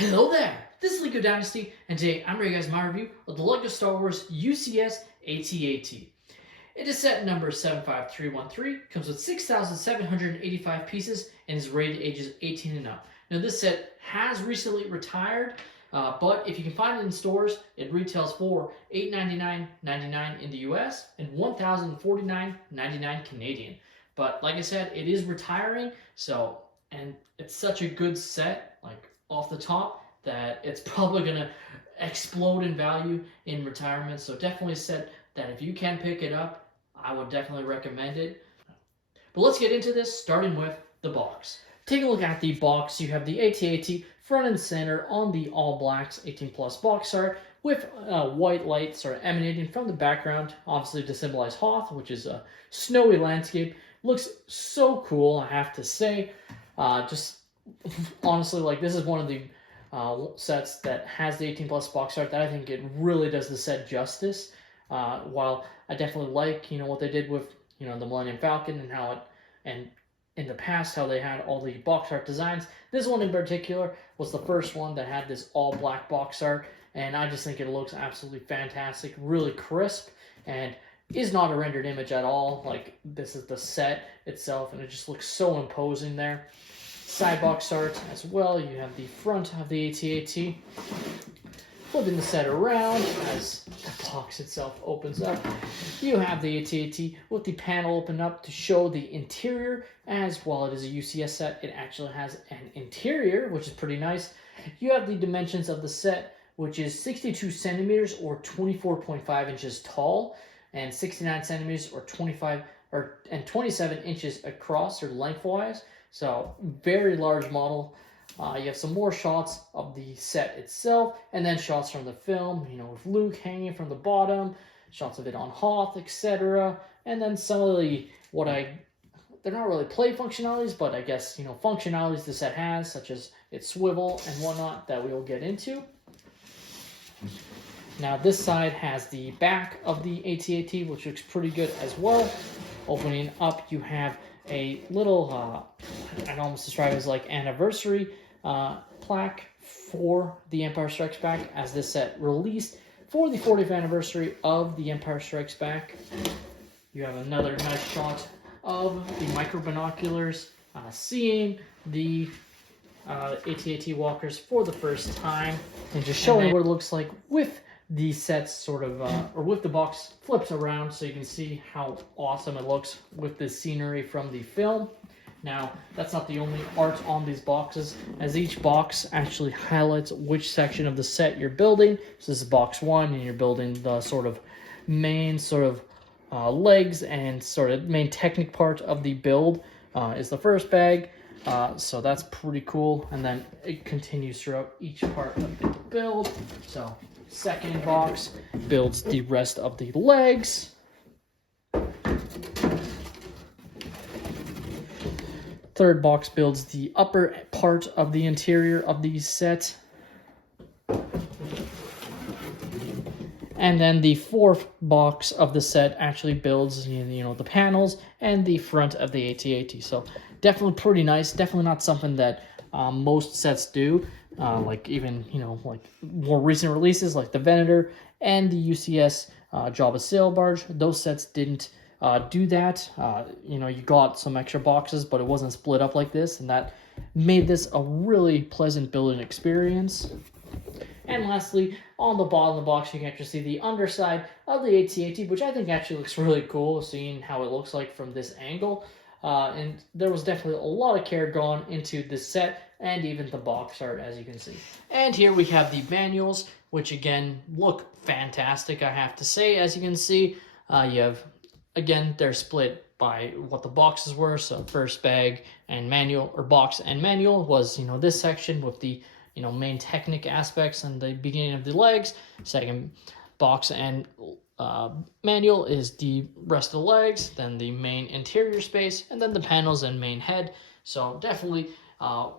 Hello there, this is Lego Dynasty, and today I'm bringing you guys my review of the LEGO Star Wars UCS AT-AT. It is set number 75313, comes with 6,785 pieces, and is rated ages 18 and up. Now this set has recently retired, but if you can find it in stores, it retails for $899.99 in the US and $1,049.99 Canadian. But like I said, it is retiring, and it's such a good set, like off the top, that it's probably gonna explode in value in retirement. So definitely a set that if you can pick it up, I would definitely recommend it. But let's get into this, starting with the box. Take a look at the box. You have the AT-AT front and center on the all blacks 18 plus box art with white light sort of emanating from the background, obviously to symbolize Hoth, which is a snowy landscape. Looks so cool, I have to say. Just honestly, like, this is one of the sets that has the 18 plus box art that I think it really does the set justice. While I definitely like, what they did with, the Millennium Falcon and how it, and in the past how they had all the box art designs, this one in particular was the first one that had this all black box art, and I just think it looks absolutely fantastic, really crisp, and is not a rendered image at all. Like, this is the set itself, and it just looks so imposing there. Side box art as well. You have the front of the AT-AT. Flipping the set around as the box itself opens up, you have the AT-AT with the panel open up to show the interior, as while it is a UCS set, it actually has an interior, which is pretty nice. You have the dimensions of the set, which is 62 centimeters or 24.5 inches tall, and 69 centimeters or 27 inches across or lengthwise. So very large model. You have some more shots of the set itself, and then shots from the film, with Luke hanging from the bottom, shots of it on Hoth, etc. And then some of the, they're not really play functionalities, but I guess, functionalities the set has, such as its swivel and whatnot, that we will get into. Now this side has the back of the AT-AT, which looks pretty good as well. Opening up, you have a little, I'd almost describe it as like anniversary plaque for The Empire Strikes Back, as this set released for the 40th anniversary of The Empire Strikes Back. You have another nice shot of the micro binoculars, seeing the AT-AT walkers for the first time, and just showing what it looks like with the sets sort of, or with the box flipped around, so you can see how awesome it looks with the scenery from the film. Now, that's not the only art on these boxes, as each box actually highlights which section of the set you're building. So this is box 1, and you're building the sort of main legs and sort of main technic part of the build is the first bag. So that's pretty cool, and then it continues throughout each part of the build. So second box builds the rest of the legs. Third box builds the upper part of the interior of the set. And then the fourth box of the set actually builds, the panels and the front of the AT-AT. So definitely pretty nice. Definitely not something that most sets do. Like even, like more recent releases like the Venator and the UCS Jabba Sail Barge. Those sets didn't do that. You got some extra boxes, but it wasn't split up like this, and that made this a really pleasant building experience. And lastly, on the bottom of the box, you can actually see the underside of the AT-AT, which I think actually looks really cool, seeing how it looks like from this angle. And there was definitely a lot of care gone into this set, and even the box art, as you can see. And here we have the manuals, which again look fantastic, I have to say. As you can see, you have, again, they're split by what the boxes were. So first bag and manual, or box and manual, was this section with the main technic aspects and the beginning of the legs. Second box and manual is the rest of the legs, then the main interior space, and then the panels and main head. So definitely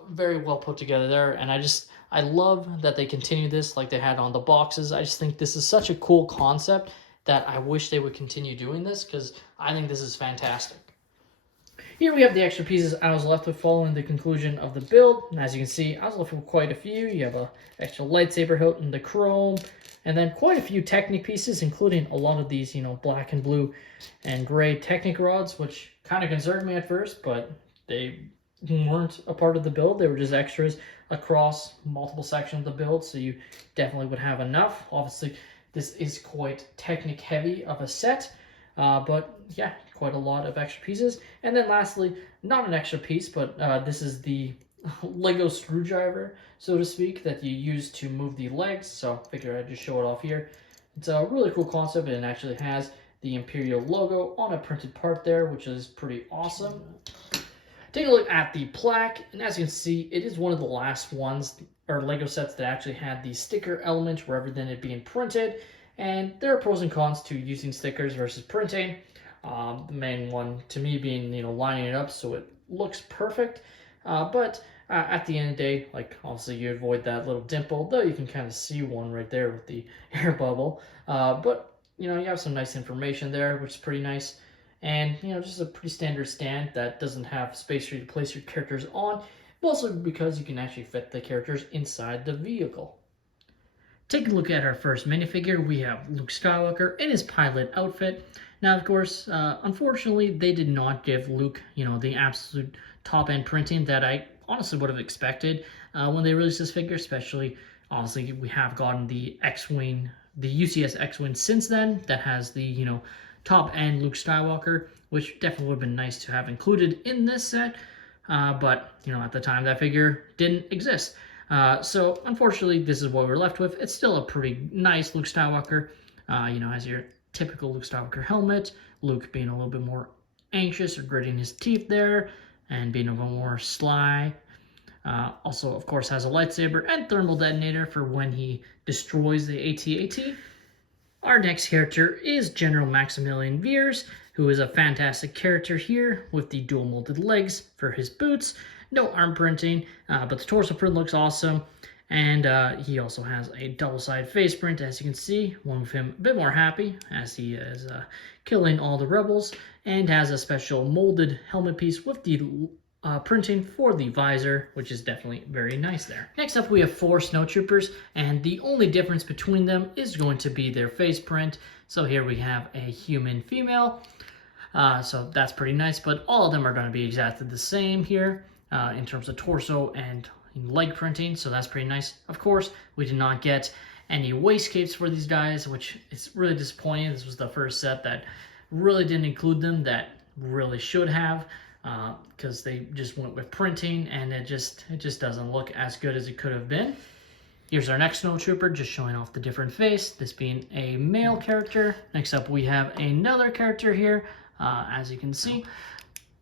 very well put together there, and I love that they continue this like they had on the boxes. I just think this is such a cool concept that I wish they would continue doing this, because I think this is fantastic. Here we have the extra pieces I was left with following the conclusion of the build. And as you can see, I was left with quite a few. You have a extra lightsaber hilt in the chrome, and then quite a few Technic pieces, including a lot of these, black and blue and gray Technic rods, which kind of concerned me at first, but they weren't a part of the build. They were just extras across multiple sections of the build, so you definitely would have enough. Obviously, this is quite Technic heavy of a set, but yeah, quite a lot of extra pieces. And then lastly, not an extra piece, but this is the Lego screwdriver, so to speak, that you use to move the legs. So I figured I'd just show it off here. It's a really cool concept, and it actually has the Imperial logo on a printed part there, which is pretty awesome. Take a look at the plaque, and as you can see, it is one of the last ones, or Lego sets, that actually had the sticker element rather than it being printed. And there are pros and cons to using stickers versus printing. The main one to me being, lining it up so it looks perfect. But at the end of the day, like, obviously you avoid that little dimple, though you can kind of see one right there with the air bubble. But, you have some nice information there, which is pretty nice. And, just a pretty standard stand that doesn't have space for you to place your characters on, but also because you can actually fit the characters inside the vehicle. Taking a look at our first minifigure, we have Luke Skywalker in his pilot outfit. Now, of course, unfortunately, they did not give Luke, the absolute top-end printing that I honestly would have expected when they released this figure, especially, obviously, we have gotten the X-Wing, the UCS X-Wing since then that has the, top-end Luke Skywalker, which definitely would have been nice to have included in this set, but, at the time, that figure didn't exist. So, unfortunately, this is what we're left with. It's still a pretty nice Luke Skywalker, has your typical Luke Skywalker helmet, Luke being a little bit more anxious or gritting his teeth there, and being a little more sly. Also, of course, has a lightsaber and thermal detonator for when he destroys the AT-AT. Our next character is General Maximilian Veers, who is a fantastic character here with the dual molded legs for his boots. No arm printing, but the torso print looks awesome. And he also has a double-sided face print, as you can see. One with him a bit more happy, as he is killing all the rebels, and has a special molded helmet piece with the printing for the visor, which is definitely very nice there. Next up, we have 4 snowtroopers, and the only difference between them is going to be their face print. So here we have a human female, so that's pretty nice, but all of them are going to be exactly the same here in terms of torso and leg printing, so that's pretty nice. Of course, we did not get any waistcapes for these guys, which is really disappointing. This was the first set that really didn't include them, that really should have, because they just went with printing, and it just doesn't look as good as it could have been. Here's our next snowtrooper, just showing off the different face, this being a male character. Next up, we have another character here, as you can see.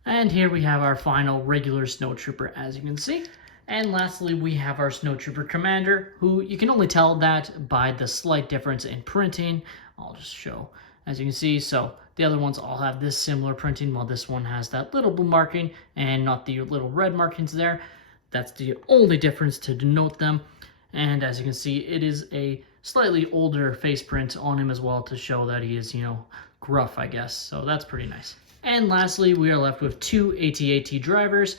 And here we have our final regular snowtrooper, as you can see. And lastly, we have our snowtrooper commander, who you can only tell that by the slight difference in printing. I'll just show, as you can see. So the other ones all have this similar printing, while this one has that little blue marking and not the little red markings there. That's the only difference to denote them. And as you can see, it is a slightly older face print on him as well to show that he is, gruff, I guess. So that's pretty nice. And lastly, we are left with 2 AT-AT drivers.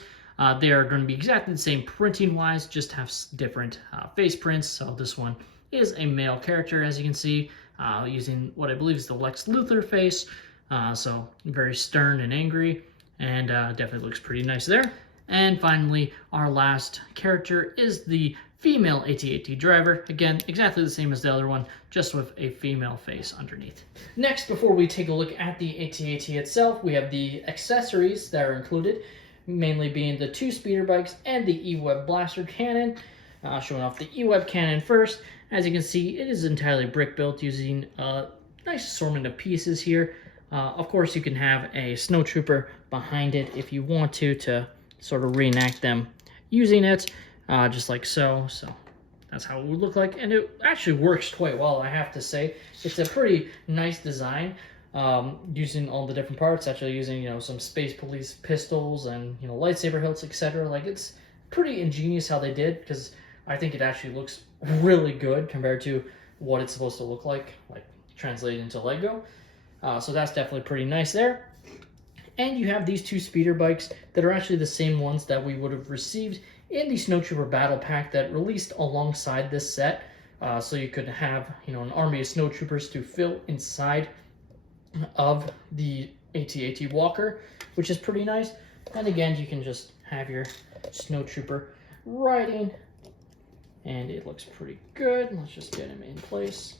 They are going to be exactly the same printing-wise, just have different face prints. So this one is a male character, as you can see, using what I believe is the Lex Luthor face. So very stern and angry, and definitely looks pretty nice there. And finally, our last character is the female AT-AT driver. Again, exactly the same as the other one, just with a female face underneath. Next, before we take a look at the AT-AT itself, we have the accessories that are included, mainly being the 2 speeder bikes and the E-Web blaster cannon. Showing off the E-Web cannon first. As you can see, it is entirely brick built using a nice assortment of pieces here. Of course, you can have a snowtrooper behind it if you want to sort of reenact them using it, just like so. So that's how it would look like, and it actually works quite well, I have to say. It's a pretty nice design, using all the different parts, actually using, some Space Police pistols and, lightsaber hilts, etc. Like, it's pretty ingenious how they did, because I think it actually looks really good compared to what it's supposed to look like translated into Lego. So that's definitely pretty nice there. And you have these two speeder bikes that are actually the same ones that we would have received in the Snowtrooper Battle Pack that released alongside this set. So you could have, an army of snowtroopers to fill inside of the AT-AT Walker, which is pretty nice. And again, you can just have your snowtrooper riding, and it looks pretty good. Let's just get him in place,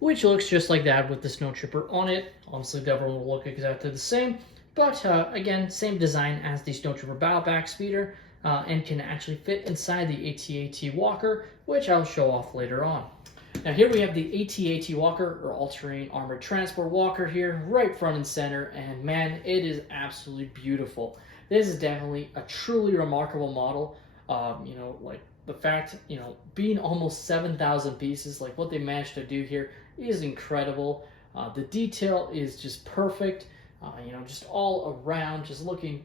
which looks just like that with the snowtrooper on it. Obviously, the other one will look exactly the same, but again, same design as the Snowtrooper Battle Pack speeder, and can actually fit inside the AT-AT Walker, which I'll show off later on. Now here we have the AT-AT Walker, or All-Terrain Armored Transport Walker here, right front and center, and man, it is absolutely beautiful. This is definitely a truly remarkable model. Like the fact, being almost 7,000 pieces, like what they managed to do here is incredible. The detail is just perfect, just all around, just looking,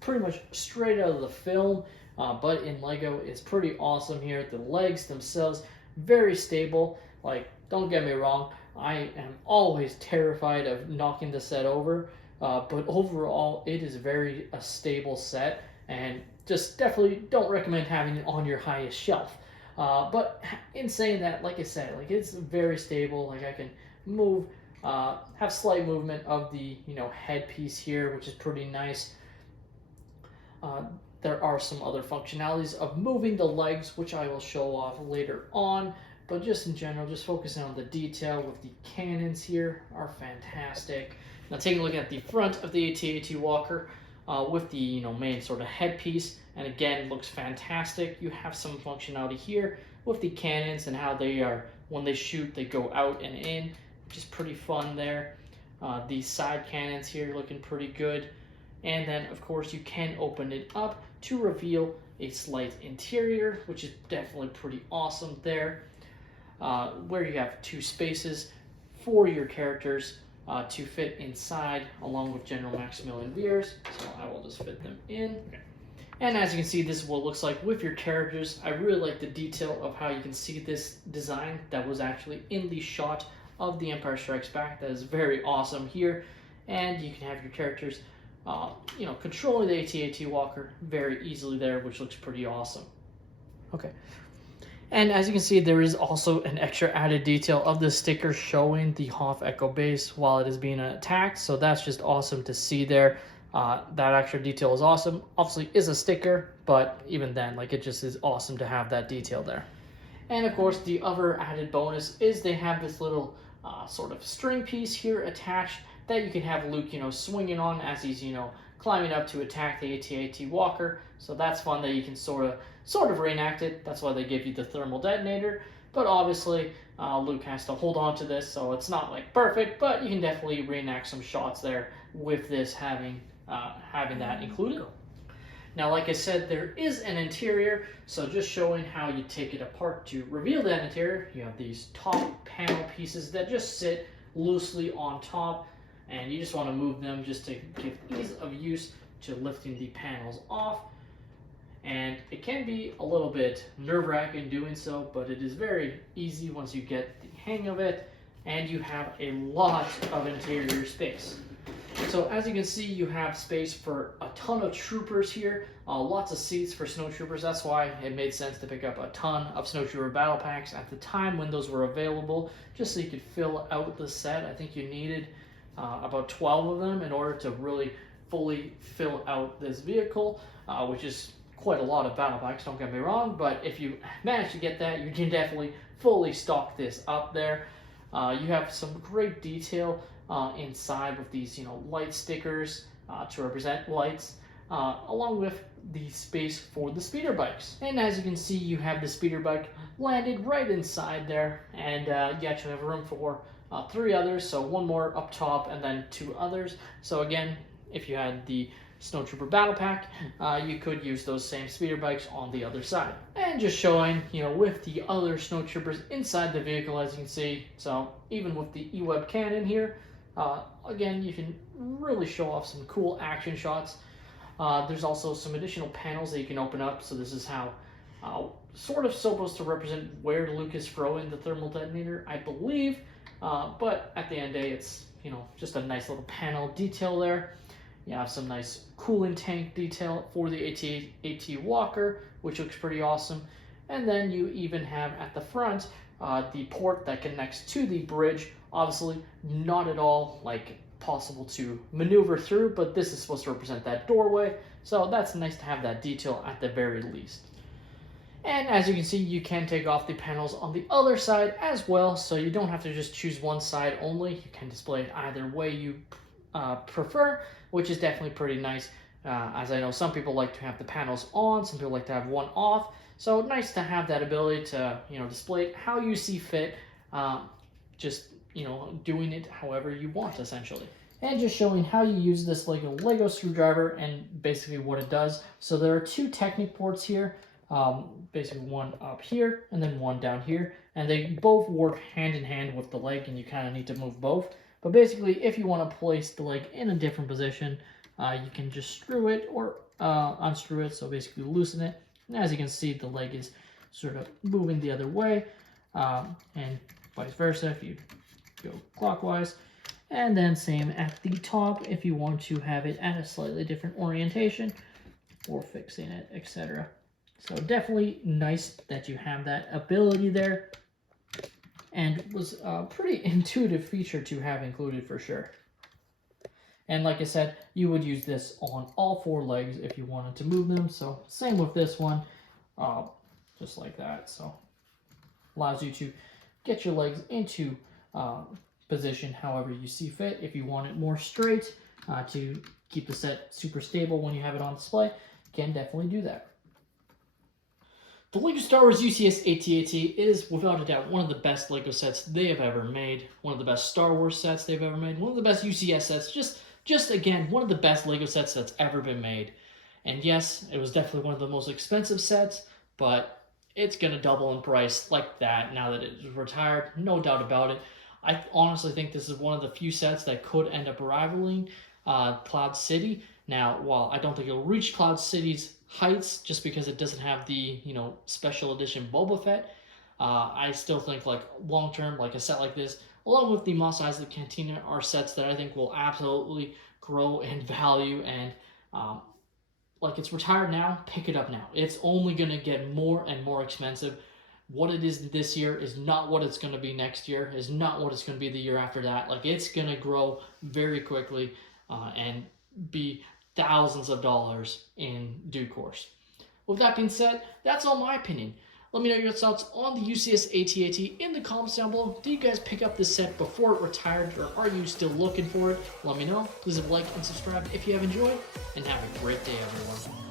pretty much straight out of the film, but in Lego it's pretty awesome here. The legs themselves, very stable. Like, don't get me wrong, I am always terrified of knocking the set over, but overall it is a stable set, and just definitely don't recommend having it on your highest shelf. But in saying that, like I said, like it's very stable. Like I can move, have slight movement of the headpiece here, which is pretty nice. There are some other functionalities of moving the legs, which I will show off later on. But just in general, just focusing on the detail with the cannons here are fantastic. Now taking a look at the front of the AT-AT Walker, with the main sort of headpiece, and again, looks fantastic. You have some functionality here with the cannons and how they are, when they shoot, they go out and in, which is pretty fun there. These side cannons here looking pretty good. And then, of course, you can open it up to reveal a slight interior, which is definitely pretty awesome there, where you have two spaces for your characters to fit inside, along with General Maximilian Veers. So I will just fit them in. Okay. And as you can see, this is what it looks like with your characters. I really like the detail of how you can see this design that was actually in the shot of The Empire Strikes Back. That is very awesome here. And you can have your characters controlling the AT-AT Walker very easily there, which looks pretty awesome. Okay. And as you can see, there is also an extra added detail of the sticker showing the Hoth Echo base while it is being attacked. So that's just awesome to see there. That extra detail is awesome. Obviously, is a sticker, but even then, like, it just is awesome to have that detail there. And of course, the other added bonus is they have this little sort of string piece here attached that you can have Luke, swinging on as he's, climbing up to attack the AT-AT Walker. So that's fun that you can sort of reenact it. That's why they give you the thermal detonator. But obviously, Luke has to hold on to this, so it's not like perfect, but you can definitely reenact some shots there with this having that included. Now, like I said, there is an interior, so just showing how you take it apart to reveal that interior. You have these top panel pieces that just sit loosely on top, and you just want to move them just to give ease of use to lifting the panels off. And it can be a little bit nerve-wracking doing so, but it is very easy once you get the hang of it, and you have a lot of interior space. So as you can see, you have space for a ton of troopers here, lots of seats for snowtroopers. That's why it made sense to pick up a ton of snowtrooper battle packs at the time when those were available, just so you could fill out the set. I think you needed about 12 of them in order to really fully fill out this vehicle, which is quite a lot of battle packs, don't get me wrong, but if you manage to get that, you can definitely fully stock this up there. You have some great detail inside with these, light stickers to represent lights, along with the space for the speeder bikes. And as you can see, you have the speeder bike landed right inside there, and you actually have room for 3 others, so 1 more up top and then 2 others. So again, if you had the Snowtrooper Battle Pack, you could use those same speeder bikes on the other side. And just showing, with the other Snowtroopers inside the vehicle, as you can see, so even with the E-Web cannon here, again, you can really show off some cool action shots. There's also some additional panels that you can open up, so this is how, sort of supposed to represent where Luke is throwing the thermal detonator, I believe, but at the end of the day, it's, just a nice little panel detail there. You have some nice cooling tank detail for the AT Walker, which looks pretty awesome. And then you even have at the front the port that connects to the bridge. Obviously, not at all like possible to maneuver through, but this is supposed to represent that doorway. So that's nice to have that detail at the very least. And as you can see, you can take off the panels on the other side as well, so you don't have to just choose one side only. You can display it either way you prefer, which is definitely pretty nice. As I know, some people like to have the panels on, some people like to have one off. So nice to have that ability to, display it how you see fit. Just, doing it however you want, essentially. And just showing how you use this Lego screwdriver and basically what it does. So there are two Technic ports here. Basically one up here and then one down here, and they both work hand in hand with the leg, and you kind of need to move both. But basically, if you want to place the leg in a different position, you can just screw it or unscrew it, so basically loosen it. And as you can see, the leg is sort of moving the other way, and vice versa if you go clockwise. And then same at the top if you want to have it at a slightly different orientation or fixing it, etc. So definitely nice that you have that ability there, and was a pretty intuitive feature to have included for sure. And like I said, you would use this on all four legs if you wanted to move them. So same with this one, just like that. So allows you to get your legs into position however you see fit. If you want it more straight to keep the set super stable when you have it on display, you can definitely do that. The LEGO Star Wars UCS AT-AT is, without a doubt, one of the best LEGO sets they have ever made. One of the best Star Wars sets they've ever made. One of the best UCS sets. Just again, one of the best LEGO sets that's ever been made. And yes, it was definitely one of the most expensive sets, but it's going to double in price like that now that it's retired. No doubt about it. I honestly think this is one of the few sets that could end up rivaling Cloud City. Now, while I don't think it'll reach Cloud City's heights just because it doesn't have the special edition Boba Fett, I still think long term, a set like this, along with the Mos Eisley Cantina, are sets that I think will absolutely grow in value. And it's retired now, pick it up now. It's only going to get more and more expensive. What it is this year is not what it's going to be next year, is not what it's going to be the year after that. It's going to grow very quickly and be thousands of dollars in due course. With that being said, that's all my opinion. Let me know your thoughts on the UCS AT-AT in the comments down below. Did you guys pick up this set before it retired, or are you still looking for it? Let me know. Please leave a like and subscribe if you have enjoyed, and have a great day, everyone.